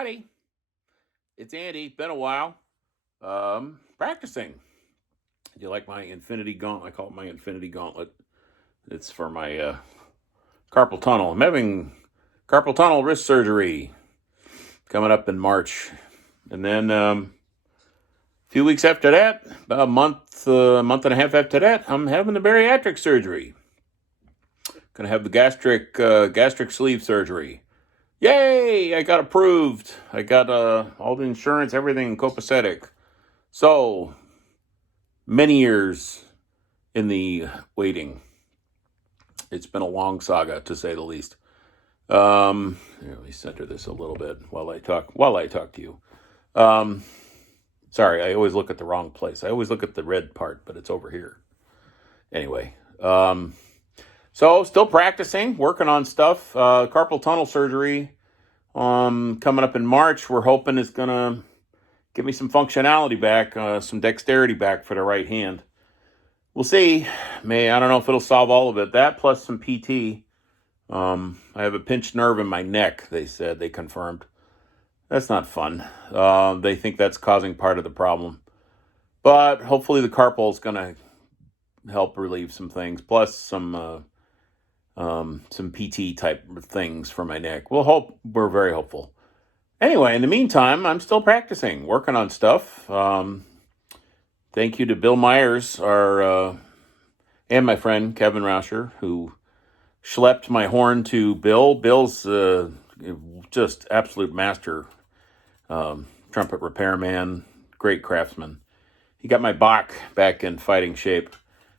Howdy, it's Andy. Been a while. Practicing. Do you like my infinity gauntlet? I call it my infinity gauntlet. It's for my carpal tunnel. I'm having carpal tunnel wrist surgery coming up in March. And then a few weeks after that, about month and a half after that, I'm having the bariatric surgery. Gonna have the gastric sleeve surgery. Yay! I got approved. I got all the insurance, everything copacetic. So many years in the waiting. It's been a long saga, to say the least. Let me center this a little bit while I talk to you. Sorry, I always look at the wrong place. I always look at the red part, but it's over here. Anyway, so still practicing, working on stuff. Carpal tunnel surgery coming up in March. We're hoping it's gonna give me some functionality back, some dexterity back for the right hand. We'll see. I don't know if it'll solve all of it. That plus some PT. I have a pinched nerve in my neck, they confirmed. That's not fun. They think that's causing part of the problem. But hopefully the carpal is going to help relieve some things, plus some PT type things for my neck. We're very hopeful. Anyway, in the meantime, I'm still practicing, working on stuff. Thank you to Bill Myers, and my friend Kevin Rauscher, who schlepped my horn to Bill. Bill's just absolute master trumpet repairman, great craftsman. He got my Bach back in fighting shape,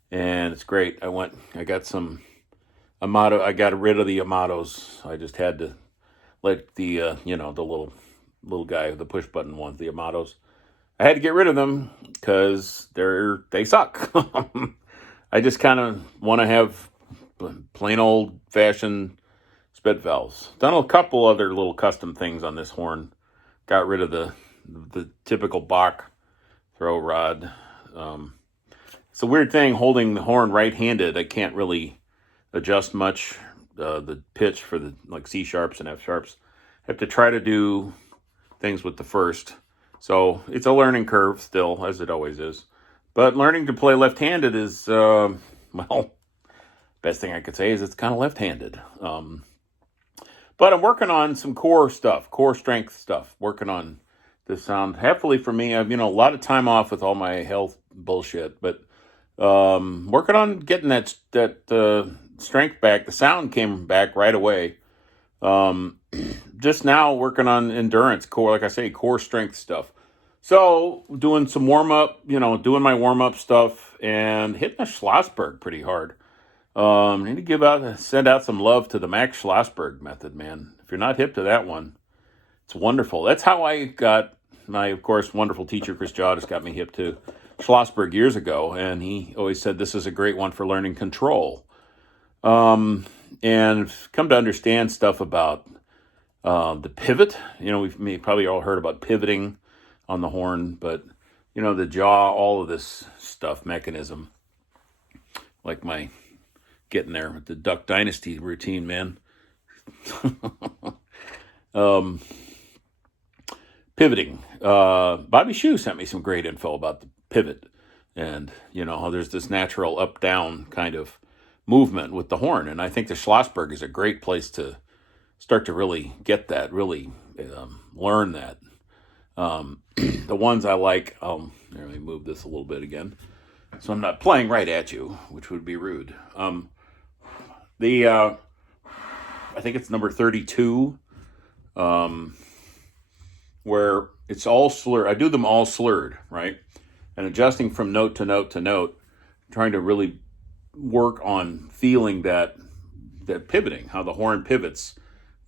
and it's great. I got some Amato. I got rid of the Amatos. I just had to let the the little guy, the push button ones, the Amatos. I had to get rid of them because they suck. I just kind of want to have plain old fashioned spit valves. Done a couple other little custom things on this horn. Got rid of the typical Bach throw rod. It's a weird thing holding the horn right-handed. I can't really adjust much the pitch for the C sharps and F sharps. I have to try to do things with the first. So it's a learning curve still, as it always is. But learning to play left-handed is, best thing I could say is it's kind of left-handed. But I'm working on some core strength stuff, working on the sound. Happily for me, I've, a lot of time off with all my health bullshit, but working on getting that strength back. The sound came back right away. Just now working on endurance, core, like I say, core strength stuff. So doing some warm-up, doing my warm-up stuff and hitting a Schlossberg pretty hard. Need to send out some love to the Max Schlossberg method, man. If you're not hip to that one, it's wonderful. That's how I got my, of course, wonderful teacher, Chris Jodis, got me hip to Schlossberg years ago. And he always said, this is a great one for learning control. And come to understand stuff about the pivot. We've probably all heard about pivoting on the horn, but the jaw, all of this stuff, mechanism, like my getting there with the Duck Dynasty routine, man. Pivoting. Bobby Shue sent me some great info about the pivot, and how there's this natural up-down kind of movement with the horn, and I think the Schlossberg is a great place to start to really get that, really learn that. The ones I like, let me move this a little bit again, so I'm not playing right at you, which would be rude. I think it's number 32, where it's all slurred. I do them all slurred, right? And adjusting from note to note to note, trying to really work on feeling that pivoting, how the horn pivots.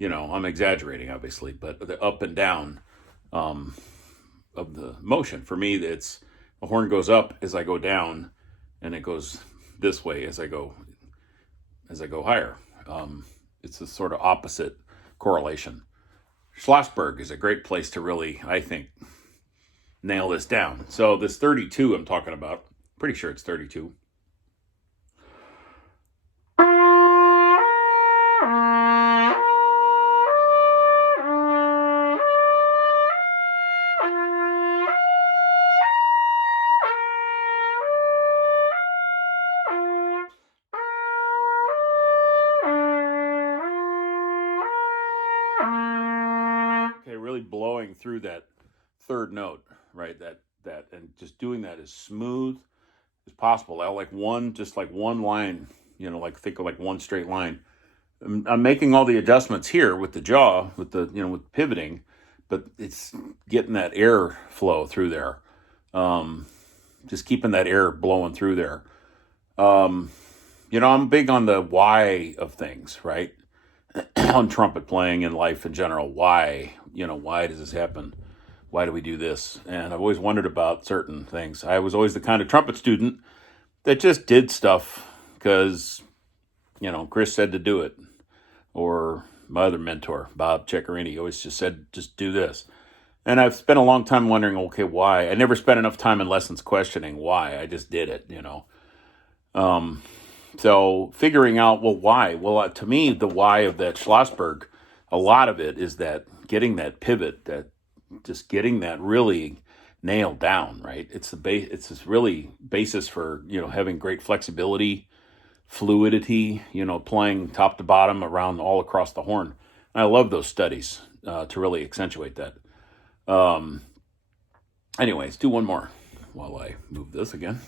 I'm exaggerating, obviously, but the up and down of the motion. For me, it's the horn goes up as I go down, and it goes this way as I go higher. It's a sort of opposite correlation. Schlossberg is a great place to really, I think, nail this down. So this 32 I'm talking about, pretty sure it's 32. really blowing through that third note, right? And just doing that as smooth as possible. I like one line, like think of like one straight line. I'm making all the adjustments here with the jaw, with pivoting, but it's getting that air flow through there. Just keeping that air blowing through there. I'm big on the why of things, right? On trumpet playing in life in general. Why does this happen? Why do we do this? And I've always wondered about certain things. I was always the kind of trumpet student that just did stuff because, Chris said to do it. Or my other mentor, Bob Ceccarini, always just said, just do this. And I've spent a long time wondering, okay, why? I never spent enough time in lessons questioning why. I just did it, So figuring out, well, why? Well, to me, the why of that Schlossberg, a lot of it is that getting that pivot, that just getting that really nailed down, right? It's it's this really basis for, having great flexibility, fluidity, playing top to bottom around all across the horn. And I love those studies to really accentuate that. Anyways, do one more while I move this again.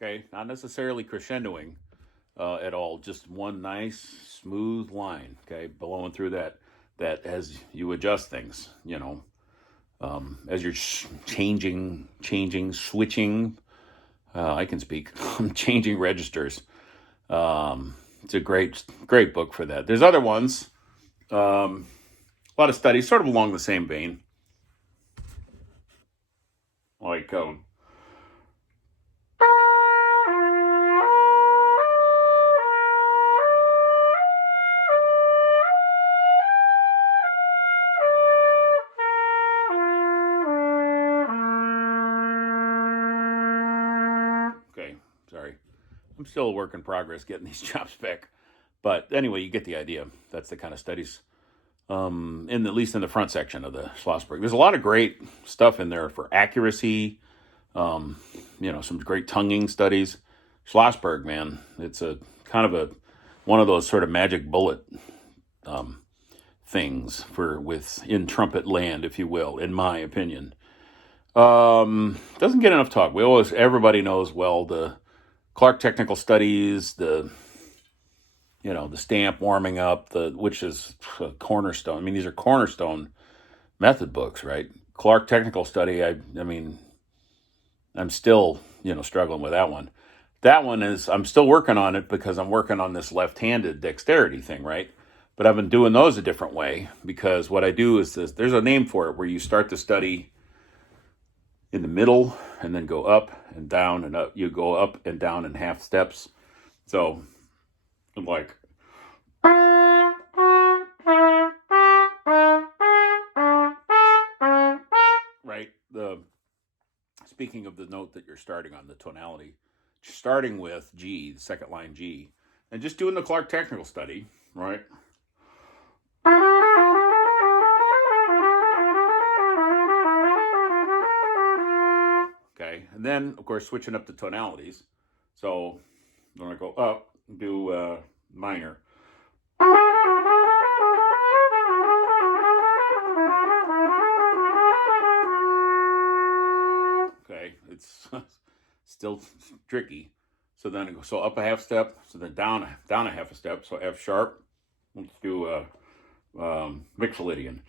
Okay, not necessarily crescendoing at all, just one nice smooth line, okay, blowing through that as you adjust things, as you're changing, switching. I can speak. Changing registers. It's a great book for that. There's other ones, a lot of studies, sort of along the same vein, like okay, sorry. I'm still a work in progress getting these chops back. But anyway, you get the idea. That's the kind of studies, at least in the front section of the Schlossberg. There's a lot of great stuff in there for accuracy, some great tonguing studies. Schlossberg, man, it's a kind of one of those sort of magic bullet things in trumpet land, if you will, in my opinion. Doesn't get enough talk. Everybody knows well the Clark technical studies, the stamp warming up, which is a cornerstone. I mean, these are cornerstone method books, right? Clark technical study. I mean, I'm still, struggling with that one. That one I'm still working on it because I'm working on this left-handed dexterity thing, right? But I've been doing those a different way because what I do is there's a name for it where you start the study in the middle and then go up and down and up. You go up and down in half steps. So I'm like, right? Speaking of the note that you're starting on, the tonality, starting with G, the second line G, and just doing the Clark technical study, right? Okay, and then of course switching up the tonalities. So when I go up, do minor. Okay, it's still tricky. So then so up a half step, so then down a half a step. So F sharp. Let's do Mixolydian.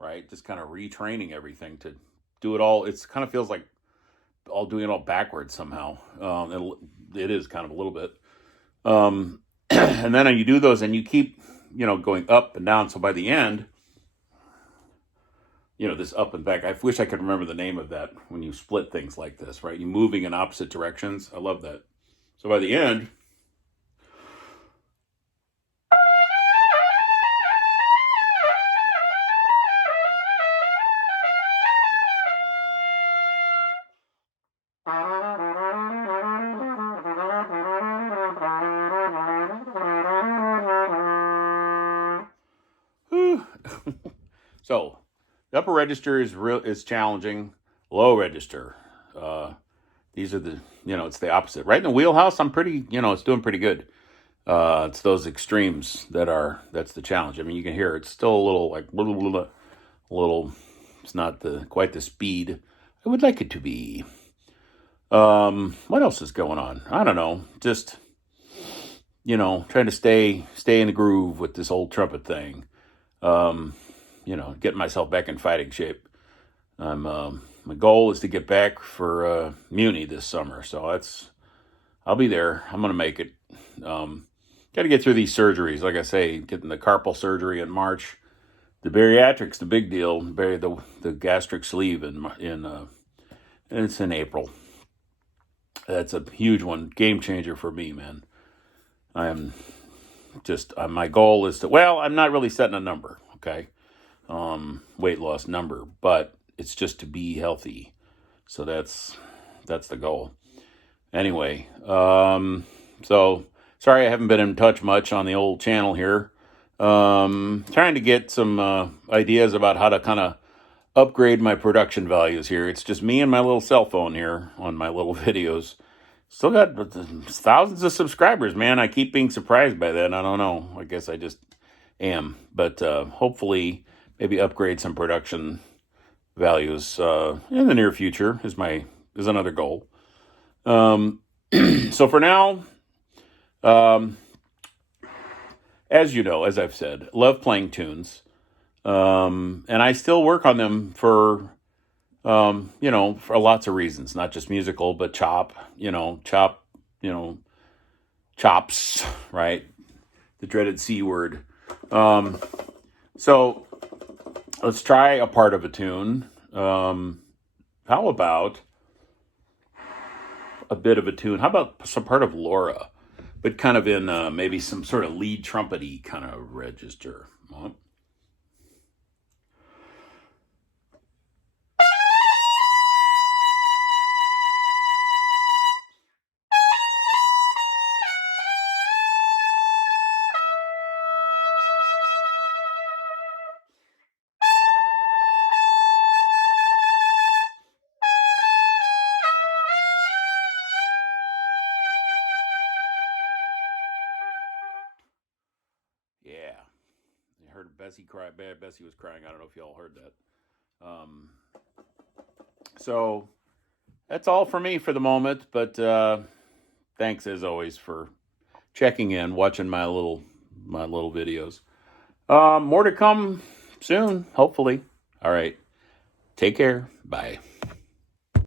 Right, just kind of retraining everything to do it all. It's kind of feels like doing it all backwards somehow. It is kind of a little bit. And then you do those and you keep, going up and down. So by the end, this up and back. I wish I could remember the name of that when you split things like this, right? You're moving in opposite directions. I love that. So by the end, So, the upper register is challenging. Low register, these are it's the opposite. Right in the wheelhouse, I'm pretty, it's doing pretty good. It's those extremes that's the challenge. I mean, you can hear it's still a little like a little. It's not quite the speed I would like it to be. What else is going on? I don't know. Just trying to stay in the groove with this old trumpet thing. Getting myself back in fighting shape. My goal is to get back for Muni this summer, so I'll be there. I'm gonna make it. Got to get through these surgeries. Like I say, getting the carpal surgery in March. The bariatrics, the big deal. The gastric sleeve and it's in April. That's a huge one, game changer for me, man. I am just my goal is to. Well, I'm not really setting a number, okay, weight loss number, but it's just to be healthy. So that's the goal. Anyway, so sorry I haven't been in touch much on the old channel here. Trying to get some ideas about how to kind of upgrade my production values here. It's just me and my little cell phone here on my little videos. Still got thousands of subscribers, man. I keep being surprised by that. I don't know. I guess I just am. But hopefully, maybe upgrade some production values in the near future is another goal. So for now, as you know, as I've said, love playing tunes. And I still work on them for lots of reasons, not just musical, but chops, right? The dreaded C word. So let's try a part of a tune. How about a bit of a tune? How about some part of Laura, but kind of in maybe some sort of lead trumpety kind of register? Yeah. I heard Bessie cry. Bessie was crying. I don't know if y'all heard that. So that's all for me for the moment. But thanks as always for checking in, watching my little videos. More to come soon, hopefully. All right. Take care. Bye.